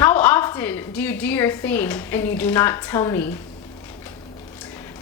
How often do you do your thing and you do not tell me?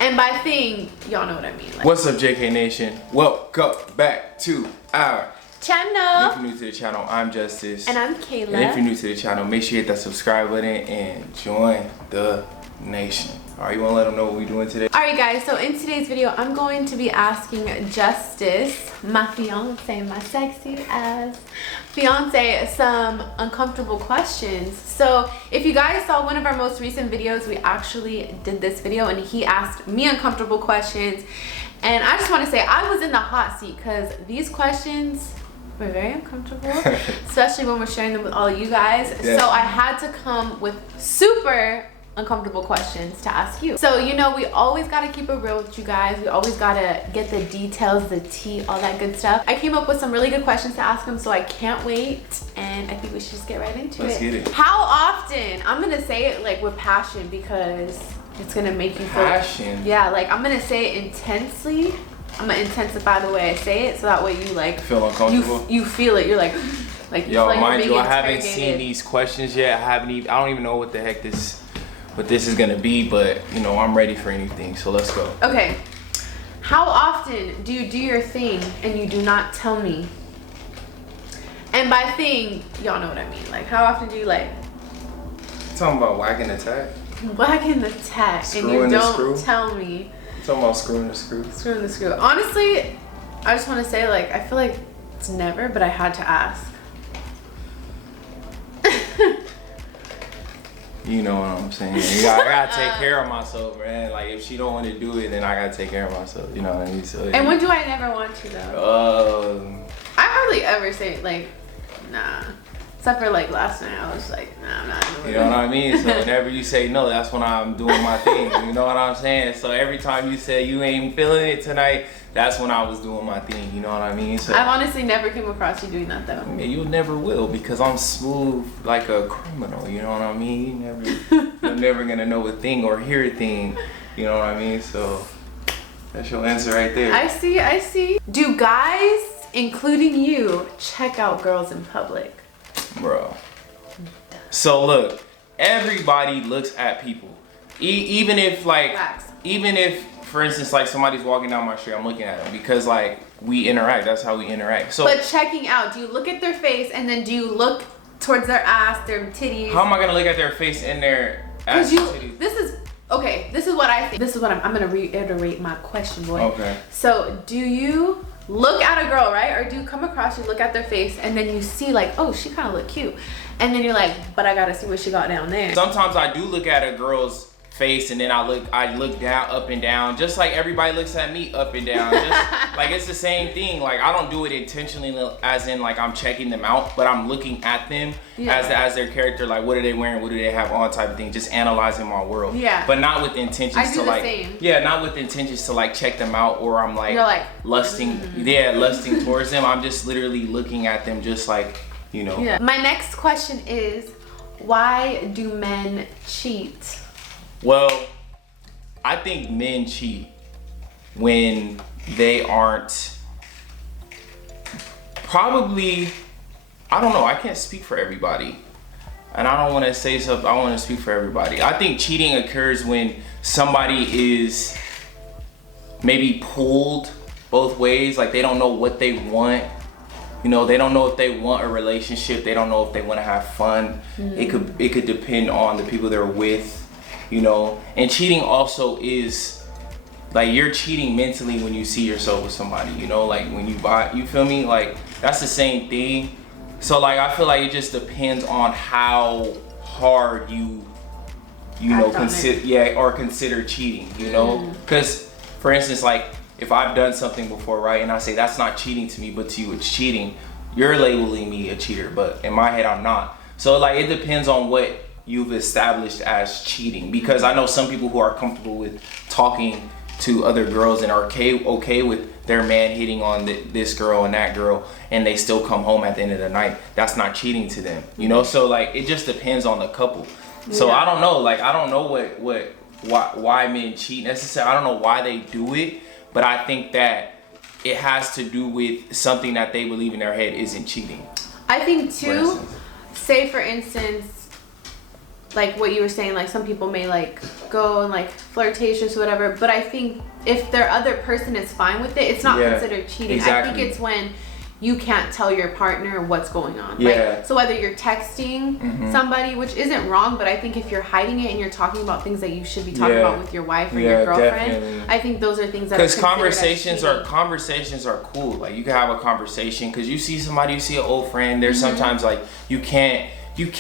And by thing, y'all know what I mean. Like, what's up, JK Nation? Welcome back to our channel. If you're new to the channel, I'm Justice. And I'm Kayla. And if you're new to the channel, make sure you hit that subscribe button and join the nation. Alright, you wanna let them know what we're doing today? Alright guys, so in today's video, I'm going to be asking Justice, my fiance, my sexy ass fiance, some uncomfortable questions. So if you guys saw one of our most recent videos, we actually did this video and he asked me uncomfortable questions. And I just want to say I was in the hot seat because these questions were very uncomfortable, especially when we're sharing them with all of you guys. Yeah. So I had to come with super uncomfortable questions to ask you. So you know, we always got to keep it real with you guys. We always got to get the details, the tea, all that good stuff. I came up with some really good questions to ask him, so I can't wait, and I think we should just get right into Let's get it. How often? I'm gonna say it like with passion because it's gonna make you feel Passion? Yeah, like I'm gonna say it intensely. I'm gonna intensify the way I say it, so that way you like Feel uncomfortable? You feel it. You're like you Yo, feel like mind you're you, I being haven't interrogated. seen these questions yet. I don't even know what the heck what this is gonna be, but you know, I'm ready for anything, so let's go. Okay. How often do you do your thing and you do not tell me? And by thing, y'all know what I mean. Like, how often do you like Talking about whacking the tack? whacking the tack and Screwing you the don't screw? tell me? Talking about screwing the screw? Screwing the screw. Honestly, I just want to say, like, I feel like it's never, but I had to ask. You know what I'm saying? I gotta take care of myself, man. Like, if she don't want to do it, then I gotta take care of myself. You know what I mean? So, And when do I never want to though? I hardly ever say like, nah. Except for like last night, I was like, nah, I'm not doing it. you know what I mean? So whenever you say no, that's when I'm doing my thing. You know what I'm saying? So every time you say you ain't feeling it tonight, that's when I was doing my thing. You know what I mean? So I've honestly never came across you doing that though. you never will, because I'm smooth like a criminal. You know what I mean? You're never gonna know a thing or hear a thing. You know what I mean? So that's your answer right there. I see. Do guys, including you, check out girls in public? Bro. So look, everybody looks at people. Even if like, Facts. even if, for instance, like somebody's walking down my street, I'm looking at them because like we interact. That's how we interact. So, But checking out, do you look at their face and then do you look towards their ass, their titties? how am I gonna look at their face and their ass? Titties? This is what I think. This is what I'm gonna reiterate my question, boy. Okay. So do you look at a girl, right? Or do you come across, you look at their face and then you see like, oh, she kind of look cute. And then you're like, but I gotta see what she got down there. Sometimes I do look at a girl's face and then I look down, up and down, just like everybody looks at me up and down. Just like it's the same thing. Like I don't do it intentionally, as in like I'm checking them out, but I'm looking at them as their character. Like what are they wearing? What do they have on? Type of thing. Just analyzing my world. Yeah. But not with intentions I do to the like. same. Yeah, not with intentions to like check them out, or I'm like, You're like lusting. Yeah, lusting towards them. I'm just literally looking at them, just like, you know. Yeah. My next question is, why do men cheat? Well, I think men cheat when they aren't, probably, I don't know, I can't speak for everybody. And I don't want to say something, I want to speak for everybody. I think cheating occurs when somebody is maybe pulled both ways, like they don't know what they want. You know, they don't know if they want a relationship, they don't know if they want to have fun. It could depend on the people they're with. You know, and cheating also is like you're cheating mentally when you see yourself with somebody, you know, like when you feel me? Like that's the same thing. So like I feel like it just depends on how hard you know, consider cheating, you know? Because for instance, like if I've done something before, right, and I say that's not cheating to me, but to you it's cheating, you're labeling me a cheater, but in my head I'm not. So like it depends on what you've established as cheating, because I know some people who are comfortable with talking to other girls and are okay with their man hitting on this girl and that girl, and they still come home at the end of the night. That's not cheating to them, you know? So like it just depends on the couple. So I don't know, like I don't know why men cheat necessarily. I don't know why they do it, but I think that it has to do with something that they believe in their head isn't cheating. I think too, say for instance, like what you were saying, like some people may like go and like flirtatious or whatever, but I think if their other person is fine with it, it's not considered cheating. Exactly. I think it's when you can't tell your partner what's going on. Yeah. Like, so whether you're texting somebody, which isn't wrong, but I think if you're hiding it and you're talking about things that you should be talking about with your wife or your girlfriend, definitely. I think those are things that because conversations are cool. Like you can have a conversation because you see somebody, you see an old friend. There's sometimes like you can't ignore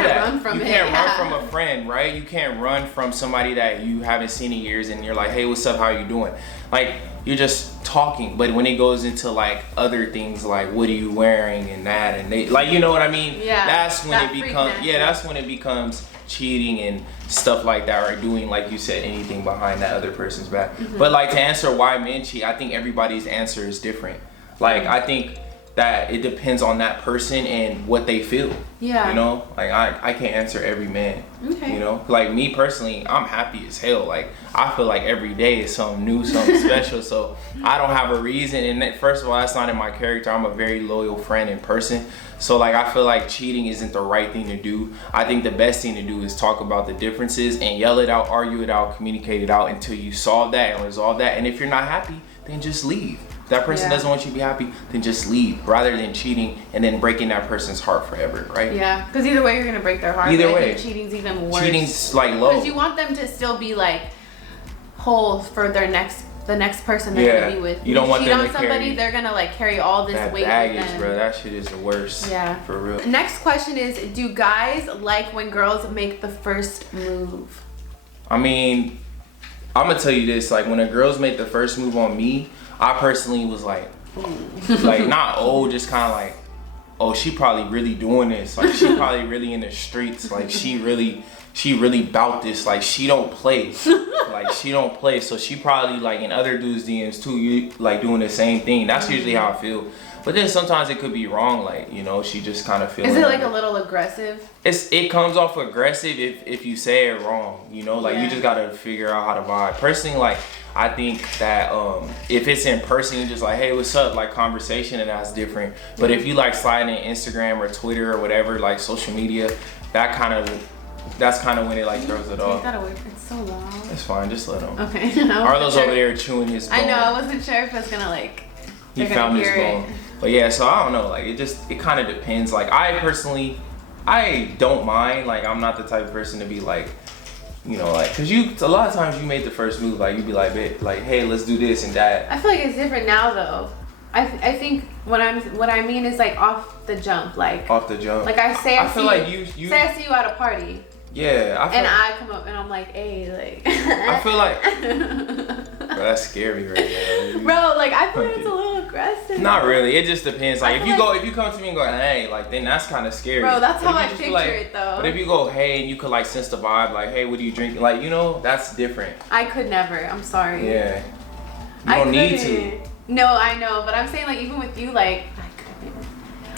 that. You can't run from a friend, right? You can't run from somebody that you haven't seen in years and you're like, hey, what's up? How you doing? Like, you're just talking. But when it goes into like other things like what are you wearing and that and they like, you know what I mean? Yeah. That's when it becomes cheating and stuff like that, or doing, like you said, anything behind that other person's back. But like to answer why men cheat, I think everybody's answer is different. Like I think that it depends on that person and what they feel. Yeah. You know, like I can't answer every man. Okay. You know, like me personally, I'm happy as hell. Like I feel like every day is something new, something special. So I don't have a reason. And that, first of all, that's not in my character. I'm a very loyal friend and person. So like I feel like cheating isn't the right thing to do. I think the best thing to do is talk about the differences and yell it out, argue it out, communicate it out until you solve that and resolve that. And if you're not happy, then just leave. If that person doesn't want you to be happy, then just leave, rather than cheating and then breaking that person's heart forever, right? Yeah, because either way you're gonna break their heart. Either way, way, I think cheating's even worse. Cheating's like low. Because you want them to still be like whole for the next person they're gonna be with. You don't want them to cheat on somebody, carry they're gonna like carry all this weight baggage, with them. bro. That shit is the worst. Yeah, for real. Next question is, do guys like when girls make the first move? I mean, I'm gonna tell you this. Like when the girls made the first move on me, I personally was like, like not just kind of like, oh, she probably really doing this. Like she probably really in the streets. Like she really bout this. Like she don't play. Like she don't play. So she probably like in other dudes' DMs too, you like doing the same thing. That's usually how I feel. But then sometimes it could be wrong. Like, you know, she just kind of feels. Is it like a little aggressive? It comes off aggressive if you say it wrong. You know, like you just gotta figure out how to vibe. Personally, like I think that if it's in person, you're just like, hey, what's up? Like conversation, and that's different. But if you like sliding in Instagram or Twitter or whatever, like social media, that's kind of when it like throws it off. Take that away. It's so loud. It's fine, just let him. Okay. Arlo's over there chewing his bone. I know, I wasn't sure if it's gonna like. He found his bone. But yeah, so I don't know. Like it kind of depends. Like I personally, I don't mind. Like I'm not the type of person to be like, you know, like, cause a lot of times you made the first move. Like you'd be like, hey, let's do this and that. I feel like it's different now though. I think what I mean is like off the jump, like off the jump. Like I say, I see you at a party. Yeah, I come up and I'm like, hey, like. I feel like, bro, that's scary right now. Bro, like I feel like it's a little aggressive. Not really. It just depends. Like if you come to me and go, hey, like then that's kind of scary. Bro, that's how I picture it though. But if you go, hey, and you could like sense the vibe, like, hey, what do you drink? Like, you know, that's different. I could never. I'm sorry. Yeah. You don't need to. No, I know, but I'm saying like even with you, like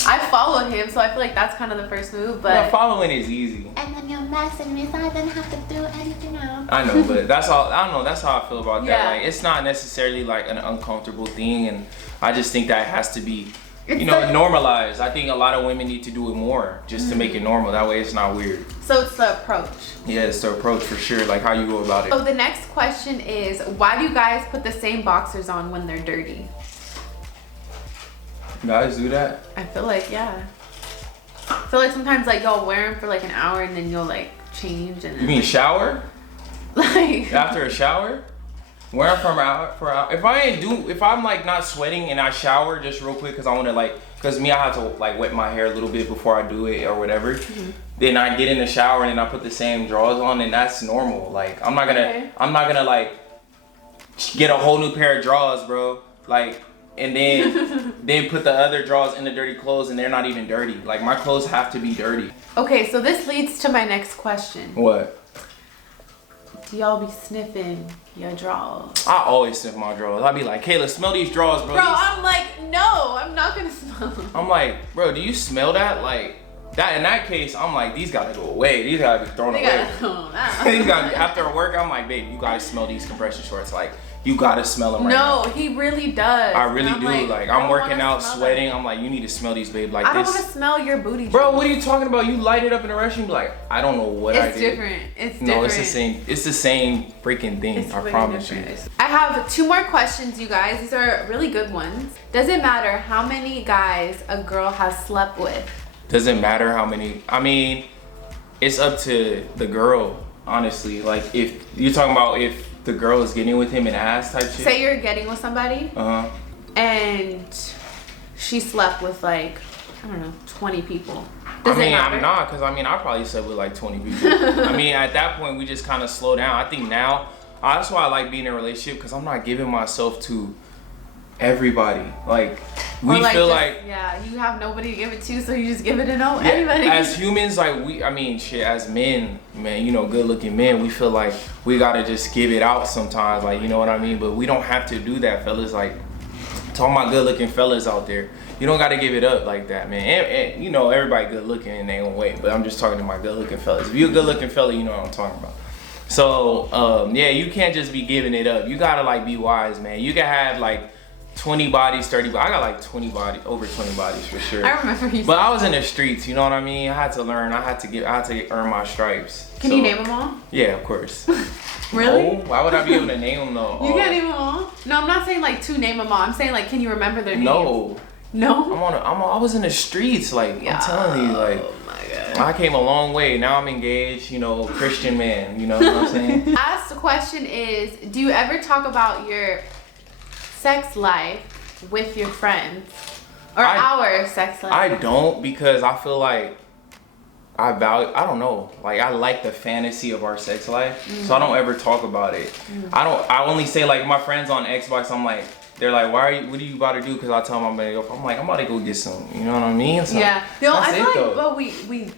I followed him, so I feel like that's kind of the first move. But yeah, following is easy. And then you're messing me, so I didn't have to do anything else. I know, but that's all. I don't know. That's how I feel about that. Like it's not necessarily like an uncomfortable thing, and I just think that it has to be, normalized. I think a lot of women need to do it more just to make it normal. That way, it's not weird. So it's the approach. Yeah, it's the approach for sure. Like how you go about it. So the next question is, why do guys put the same boxers on when they're dirty? Guys do that? I feel like, yeah. I feel like sometimes like y'all wear them for like an hour and then you'll like change and then, you mean shower? Like after a shower? Wear them for an hour. If I'm like not sweating and I shower just real quick because I want to like, because me, I have to like wet my hair a little bit before I do it or whatever. Then I get in the shower and then I put the same drawers on, and that's normal. Like I'm not gonna like get a whole new pair of drawers, bro. Like. And then put the other drawers in the dirty clothes, and they're not even dirty. Like my clothes have to be dirty. Okay, so this leads to my next question. What? Do y'all be sniffing your drawers? I always sniff my drawers. I be like, Kayla, smell these drawers, bro. Bro, I'm like, no, I'm not gonna smell them. I'm like, bro, do you smell that? Like that. In that case, I'm like, these gotta go away. These gotta be thrown away. Gotta throw them out. These gotta after work. I'm like, babe, you gotta smell these compression shorts. Like, you gotta smell them right No, now. he really does. I really And do. Like, I'm I don't working wanna out, smell sweating. them. I'm like, you need to smell these, babe. Like I don't this. want to smell your booty. Bro, juice. what are you talking about? You light it up in a restaurant, you be like, I don't know what I It's did. different. It's different. No, it's the same. It's the same freaking thing. It's I really promise different. you. I have 2 more questions, you guys. These are really good ones. Does it matter how many guys a girl has slept with? Doesn't matter how many. I mean, it's up to the girl, honestly. Like, if you're talking about if the girl is getting with him and ass type shit. Say you're getting with somebody and she slept with like, I don't know, 20 people. Does I mean, it matter? I'm not, because I mean, I probably slept with like 20 people. I mean, at that point, we just kind of slow down. I think now, that's why I like being in a relationship, because I'm not giving myself to everybody. Like, we Or feel just, like. yeah, you have nobody to give it to, so you just give it to Yeah, anybody. as humans, like I mean, shit, as men, man, you know, good looking men, we feel like we gotta just give it out sometimes, like, you know what I mean? But we don't have to do that, fellas. Like, talking about good looking fellas out there, you don't gotta give it up like that, man. And you know, everybody good looking in their own way, but I'm just talking to my good looking fellas. If you're a good looking fella, you know what I'm talking about. So, yeah, you can't just be giving it up. You gotta like be wise, man. You can have like 20 bodies, 30 bodies. I got like 20 bodies, over 20 bodies for sure. I remember you. But I was in the streets, you know what I mean? I had to learn. I had to earn my stripes. Can you name them all? Yeah, of course. Really? Oh, why would I be able to name them though? You can't name them all? No, I'm not saying like to name them all. I'm saying like, can you remember their names? No. No? I was in the streets, like, Yeah. I'm telling you, like, Oh my God. I came a long way. Now I'm engaged, you know, Christian man, you know what I'm saying? Last question is, do you ever talk about your sex life with your friends? Or our sex life? I don't, because I feel like I don't know, like I like the fantasy of our sex life, so I don't ever talk about it. I only say, like, my friends on Xbox, I'm like, they're like, what are you about to do? Because I tell them I'm like, I'm about to go get some, you know what I mean? So yeah. No, I that's feel it, like, though. well,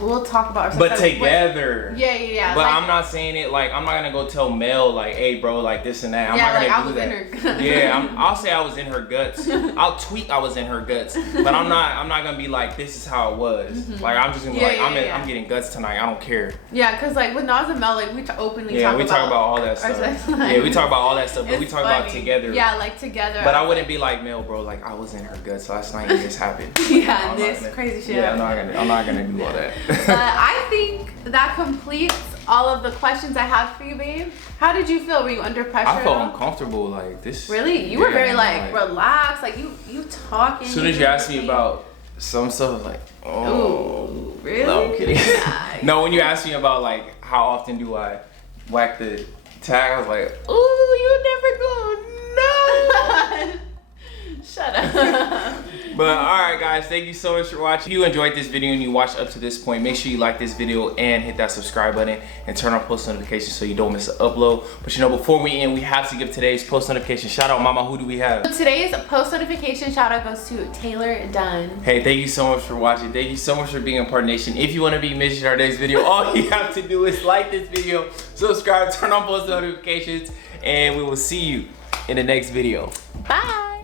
we'll talk about our sex But life, together. Yeah. But like, I'm not saying it like, I'm not gonna go tell Mel like, hey bro, like this and that. I'm Yeah, not like, gonna I was do that. in her guts. Yeah, I'll say I was in her guts. I'll tweet I was in her guts. But I'm not gonna be like, this is how it was. Like, I'm just gonna be I'm getting guts tonight. I don't care. Yeah, because like with Nas and Mel, like we openly Yeah, talk we about talk about all that our stuff. sex life. Yeah, we talk about all that stuff, but we It's talk about funny. together. Yeah, like together. But I wouldn't be like, Mel, bro, like I was in her guts last night and this happened. Yeah, I'm this not gonna- crazy shit. Yeah, I'm not gonna do all that. But I think that completes all of the questions I had for you, babe. How did you feel? Were you under pressure? I felt at all? uncomfortable, like this. Really? You were Yeah, very like relaxed, like you talking. As soon as you asked me about some stuff, I was like, oh. Ooh, really? No, I'm kidding. Nice. No, when you asked me about like how often do I whack the tag, I was like, ooh, you never go, no. Shut up. But alright guys, thank you so much for watching. If you enjoyed this video and you watched up to this point, make sure you like this video and hit that subscribe button and turn on post notifications so you don't miss an upload. But you know, before we end, we have to give today's post notification shout out. Mama, who do we have? So today's post notification shout out goes to Taylor Dunn. Hey, thank you so much for watching. Thank you so much for being a part of Nation. If you want to be mentioned in our next video, all you have to do is like this video, subscribe, turn on post notifications, and we will see you in the next video. Bye.